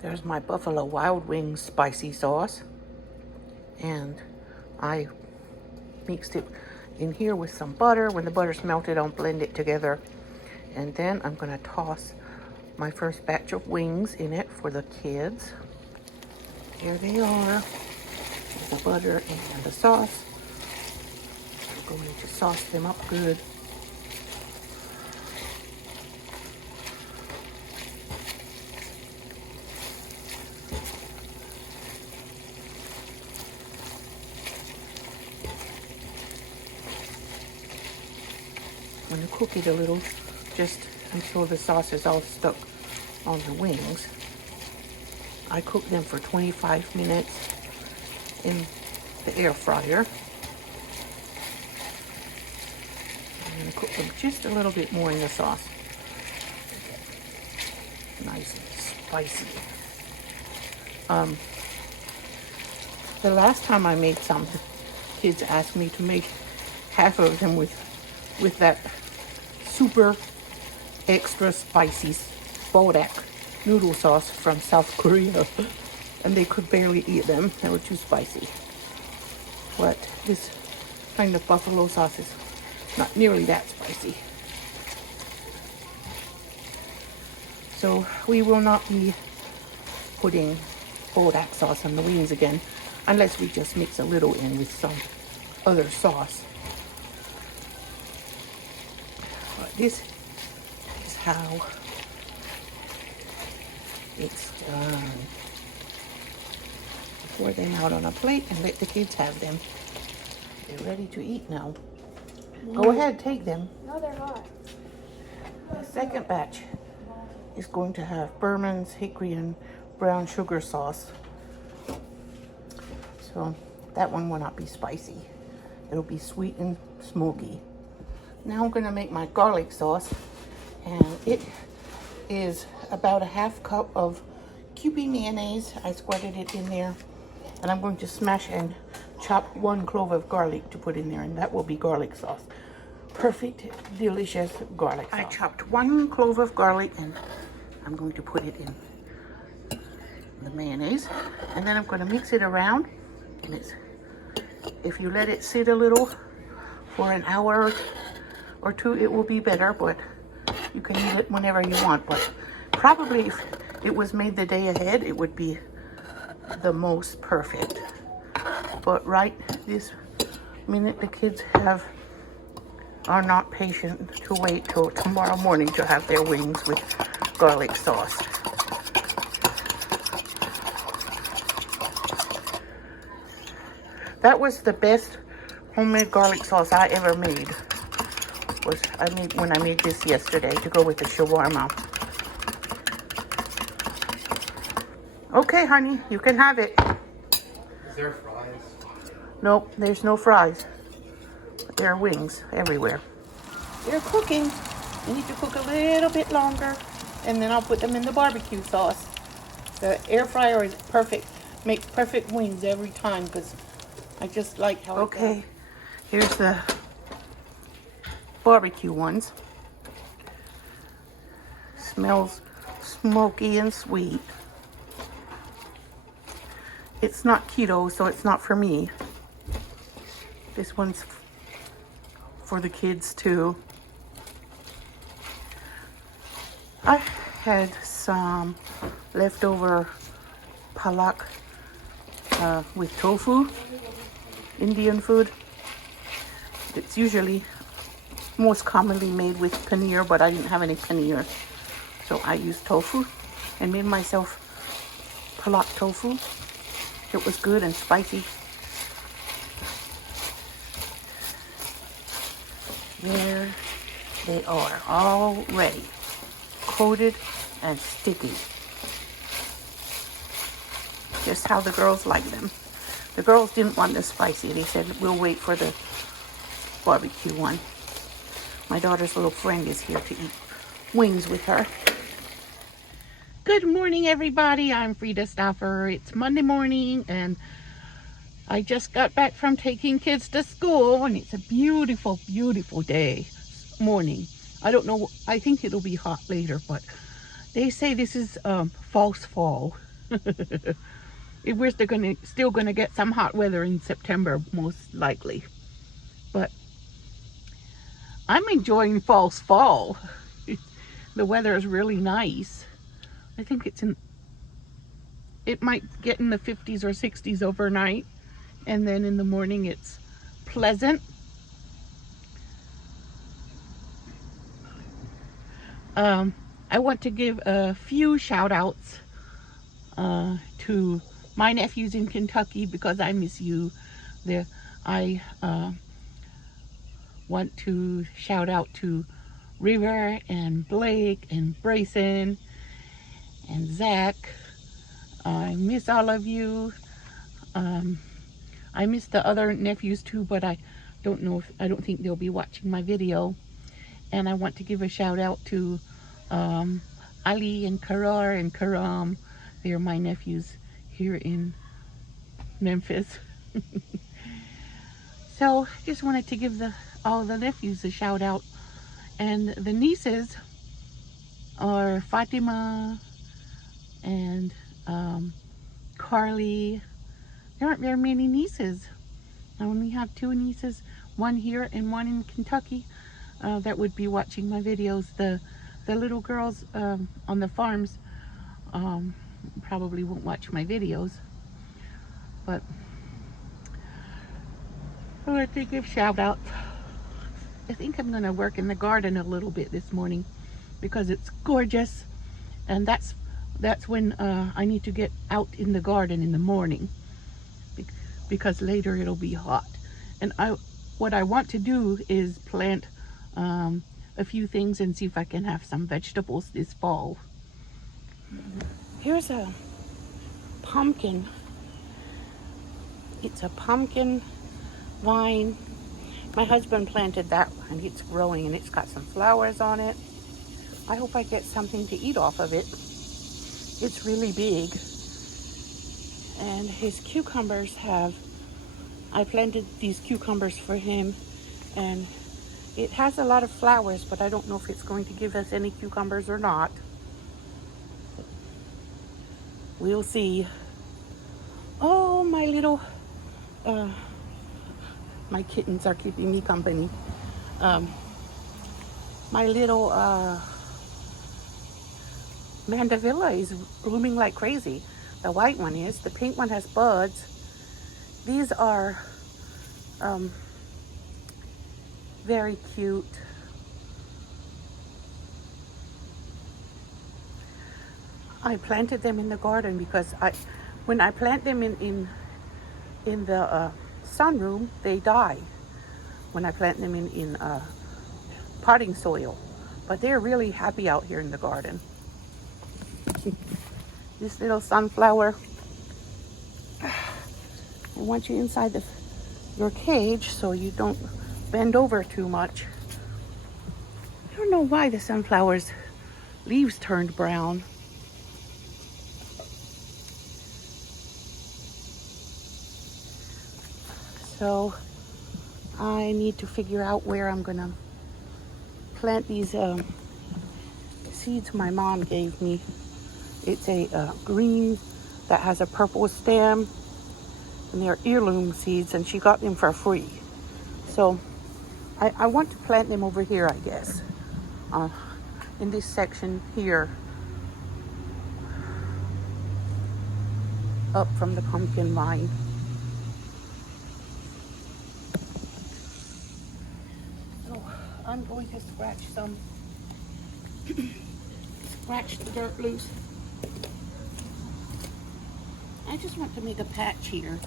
There's my Buffalo Wild Wings spicy sauce. And I mixed it in here with some butter. When the butter's melted, I'll blend it together. And then I'm going to toss my first batch of wings in it for the kids. Here they are. The butter and the sauce. I'm going to sauce them up good. I'm going to cook it a little, just until the sauce is all stuck on the wings. I cook them for 25 minutes in the air fryer. I'm going to cook them just a little bit more in the sauce. Nice and spicy. The last time I made some, kids asked me to make half of them with that super extra spicy bodak noodle sauce from South Korea, and they could barely eat them. They were too spicy. But this kind of buffalo sauce is not nearly that spicy. So we will not be putting bodak sauce on the wings again, unless we just mix a little in with some other sauce. But this is how it's done. Pour them out on a plate and let the kids have them. They're ready to eat now. Go ahead, take them. No, they're not. The second batch is going to have Berman's hickory and brown sugar sauce. So that one will not be spicy. It'll be sweet and smoky. Now I'm going to make my garlic sauce, and it is about a half cup of Kewpie mayonnaise. I squirted it in there, and I'm going to smash and chop 1 clove of garlic to put in there, and that will be garlic sauce. Perfect, delicious garlic sauce. I chopped 1 clove of garlic, and I'm going to put it in the mayonnaise, and then I'm going to mix it around. And if you let it sit a little for an hour or two, it will be better, but you can eat it whenever you want. But probably if it was made the day ahead, it would be the most perfect. But right this minute, the kids are not patient to wait till tomorrow morning to have their wings with garlic sauce. That was the best homemade garlic sauce I ever made. When I made this yesterday to go with the shawarma. Okay, honey, you can have it. Is there fries? Nope, there's no fries. But there are wings everywhere. They're cooking. You need to cook a little bit longer, and then I'll put them in the barbecue sauce. The air fryer is perfect. Makes perfect wings every time, because I just like how it goes. Here's the barbecue ones. Smells smoky and sweet. It's not keto, so it's not for me. This one's for the kids too. I had some leftover palak with tofu, Indian food. It's usually most commonly made with paneer, but I didn't have any paneer, so I used tofu and made myself palak tofu. It was good and spicy. There they are, all ready, coated and sticky. Just how the girls like them. The girls didn't want the spicy. They said, we'll wait for the barbecue one. My daughter's little friend is here to eat wings with her. Good morning, everybody. I'm Frida Stauffer. It's Monday morning, and I just got back from taking kids to school, and it's a beautiful, beautiful morning. I don't know, I think it'll be hot later, but they say this is false fall. We're still gonna get some hot weather in September, most likely. But I'm enjoying fall's fall. The weather is really nice. I think it might get in the 50s or 60s overnight, and then in the morning it's pleasant. I want to give a few shout outs to my nephews in Kentucky because I miss you. I want to shout out to River and Blake and Brayson and Zach. I miss all of you. I miss the other nephews too, but I don't think they'll be watching my video. And I want to give a shout out to Ali and Karar and Karam. They're my nephews here in Memphis. So just wanted to give all the nephews a shout out. And the nieces are Fatima and Carly. There aren't very many nieces. I only have 2 nieces, one here and one in Kentucky, that would be watching my videos. The little girls on the farms probably won't watch my videos, but I want to give shout outs. I think I'm going to work in the garden a little bit this morning because it's gorgeous, and that's when I need to get out in the garden in the morning because later it'll be hot. And what I want to do is plant a few things and see if I can have some vegetables this fall. Here's a pumpkin. It's a pumpkin vine. My husband planted that and it's growing and it's got some flowers on it. I hope I get something to eat off of it. It's really big. And his cucumbers I planted these cucumbers for him, and it has a lot of flowers, but I don't know if it's going to give us any cucumbers or not. We'll see. Oh, my little, my kittens are keeping me company. My little mandevilla is blooming like crazy. The white one is. The pink one has buds. These are very cute. I planted them in the garden because when I plant them in the sunroom, they die. When I plant them in potting soil, but they're really happy out here in the garden. This little sunflower, I want you inside your cage so you don't bend over too much. I don't know why the sunflower's leaves turned brown. So I need to figure out where I'm gonna plant these seeds my mom gave me. It's a green that has a purple stem, and they're heirloom seeds, and she got them for free. So I want to plant them over here, I guess, in this section here, up from the pumpkin vine. So I'm going to scratch the dirt loose. I just want to make a patch here.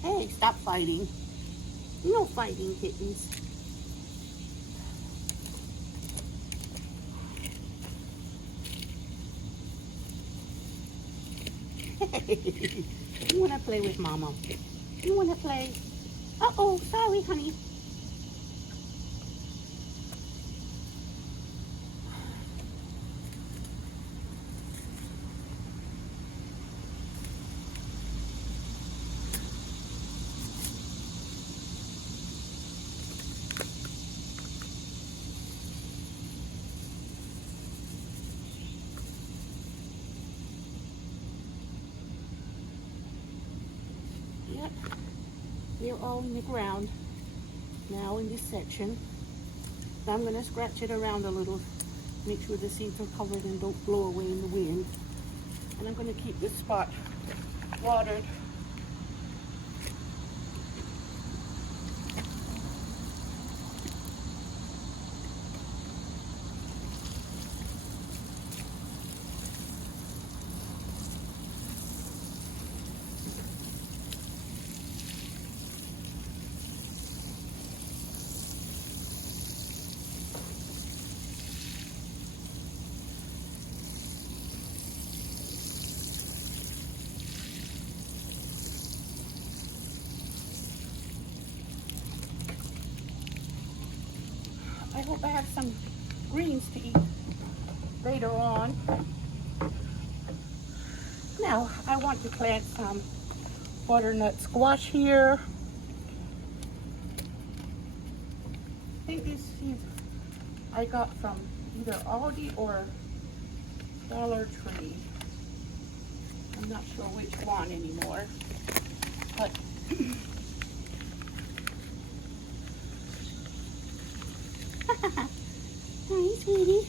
Hey, stop fighting. No fighting, kittens. You want to play with Mama? You want to play? Uh-oh, sorry, honey. that. They're all in the ground now in this section. So I'm going to scratch it around a little, make sure the seeds are covered and don't blow away in the wind. And I'm going to keep this spot watered. I hope I have some greens to eat later on. Now, I want to plant some butternut squash here. I think these seeds I got from either Aldi or Dollar Tree. I'm not sure which one anymore, but hi, sweetie.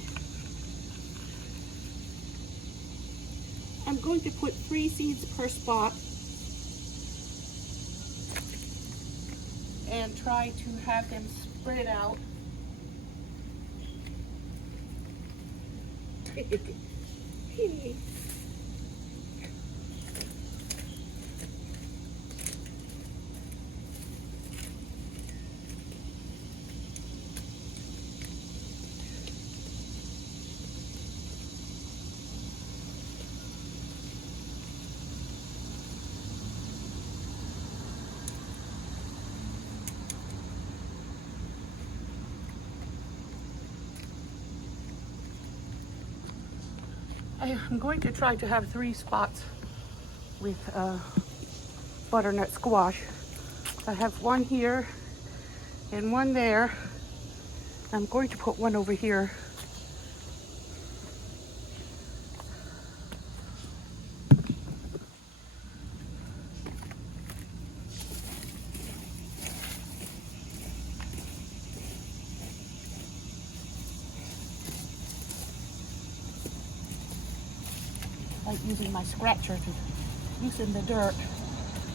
I'm going to put 3 seeds per spot and try to have them spread out. I'm going to try to have 3 spots with butternut squash. I have one here and one there. I'm going to put one over here. Like using my scratcher to loosen the dirt,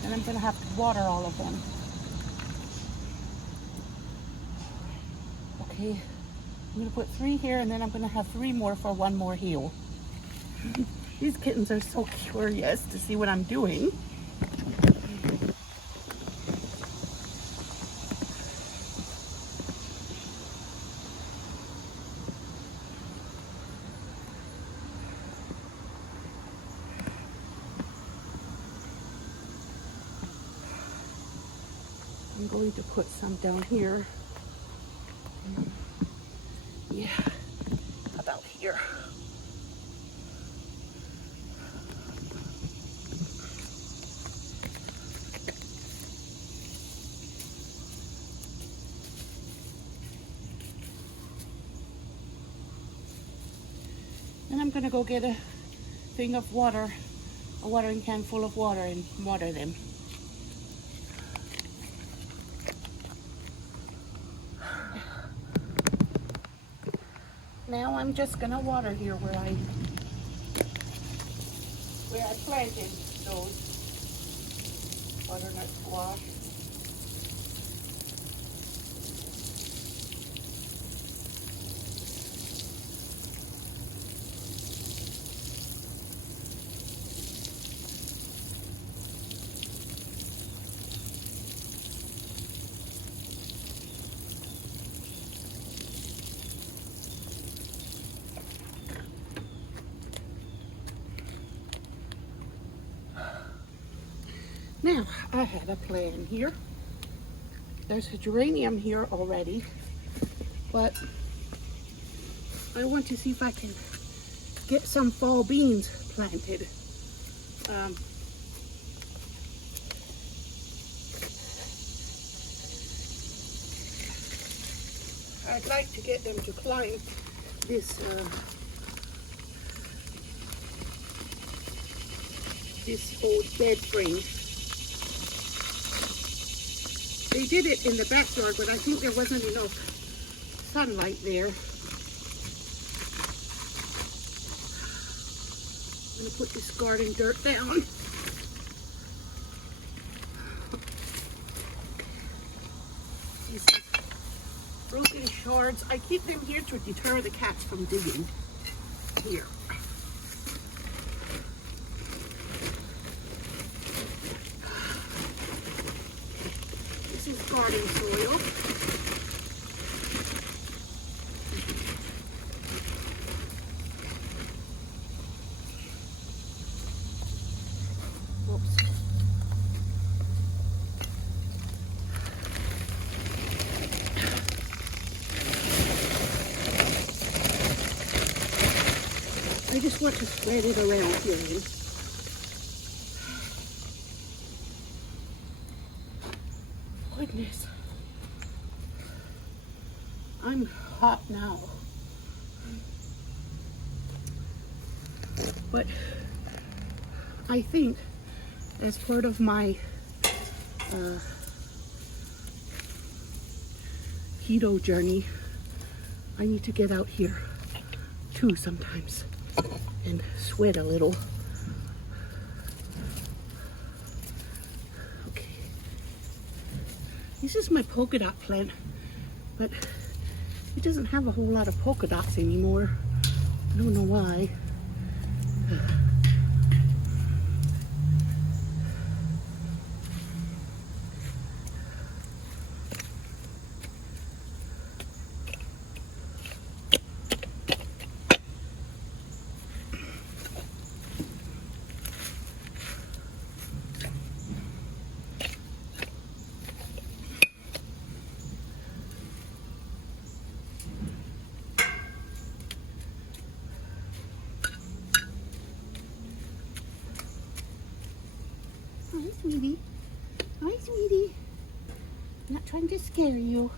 and I'm going to have to water all of them. Okay, I'm going to put 3 here, and then I'm going to have 3 more for one more heel. These kittens are so curious to see what I'm doing. I'm going to put some down here. Yeah, about here. And I'm gonna go get a thing of water, a watering can full of water, and water them. Now I'm just gonna water here where I planted those butternut squash. Now, I had a plan here. There's a geranium here already, but I want to see if I can get some fall beans planted. I'd like to get them to climb this this old bed frame. They did it in the backyard, but I think there wasn't enough sunlight there. I'm gonna put this garden dirt down. These broken shards, I keep them here to deter the cats from digging here. This is garden soil. Whoops. I just want to spread it around here. Goodness. I'm hot now. But I think as part of my keto journey, I need to get out here too sometimes and sweat a little. Okay. This is my polka dot plant, but it doesn't have a whole lot of polka dots anymore. I don't know why. Hi, sweetie. Hi, sweetie. I'm not trying to scare you.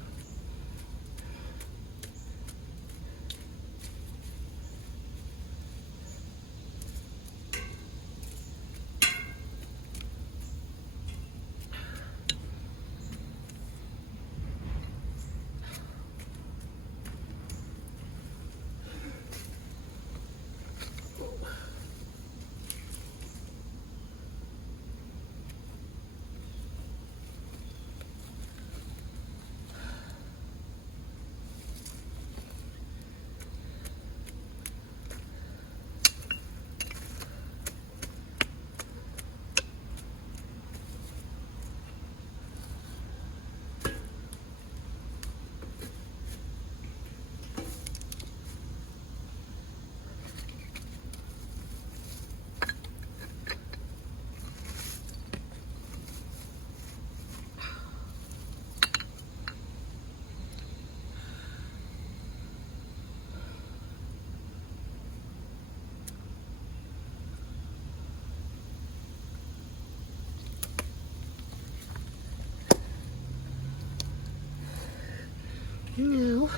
Now,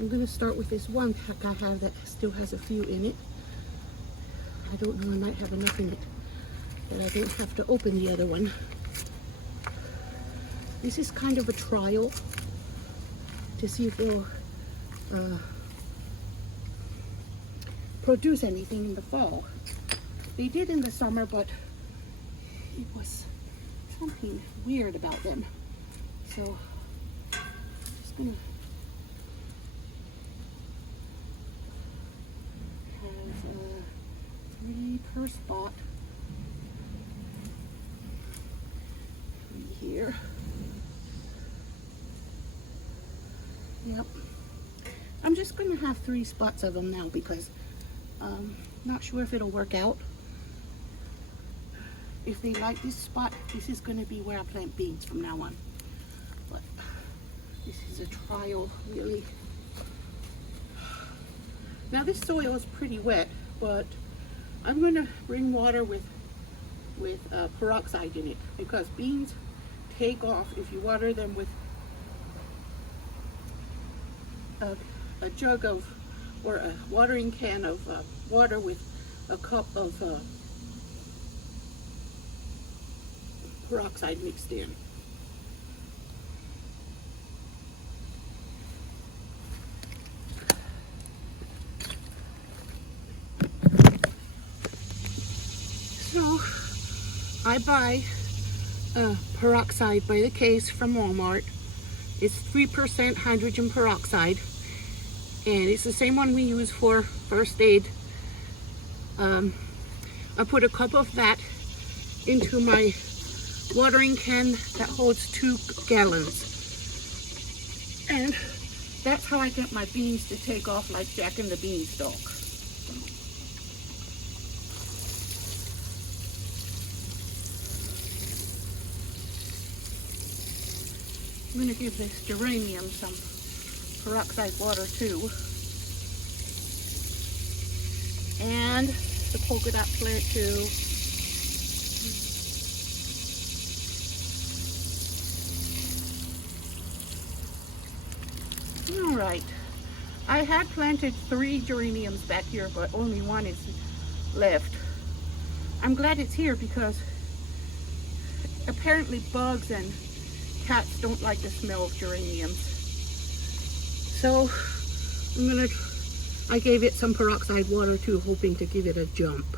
I'm going to start with this one pack I have that still has a few in it. I don't know, I might have enough in it that I don't have to open the other one. This is kind of a trial to see if they'll produce anything in the fall. They did in the summer, but it was something weird about them. So just gonna have 3 per spot. 3 here. Yep. I'm just gonna have 3 spots of them now because not sure if it'll work out. If they like this spot, this is going to be where I plant beans from now on. But this is a trial, really. Now this soil is pretty wet, but I'm going to bring water with peroxide in it because beans take off if you water them with a jug of, or a watering can of water with a cup of peroxide mixed in. I buy peroxide by the case from Walmart. It's 3% hydrogen peroxide, and it's the same one we use for first aid. I put a cup of that into my watering can that holds 2 gallons. And that's how I get my beans to take off like Jack and the Beanstalk. I'm going to give this geranium some peroxide water too. And the polka dot plant too. All right. I had planted 3 geraniums back here, but only 1 is left. I'm glad it's here because apparently bugs and cats don't like the smell of geraniums. So I gave it some peroxide water too, hoping to give it a jump.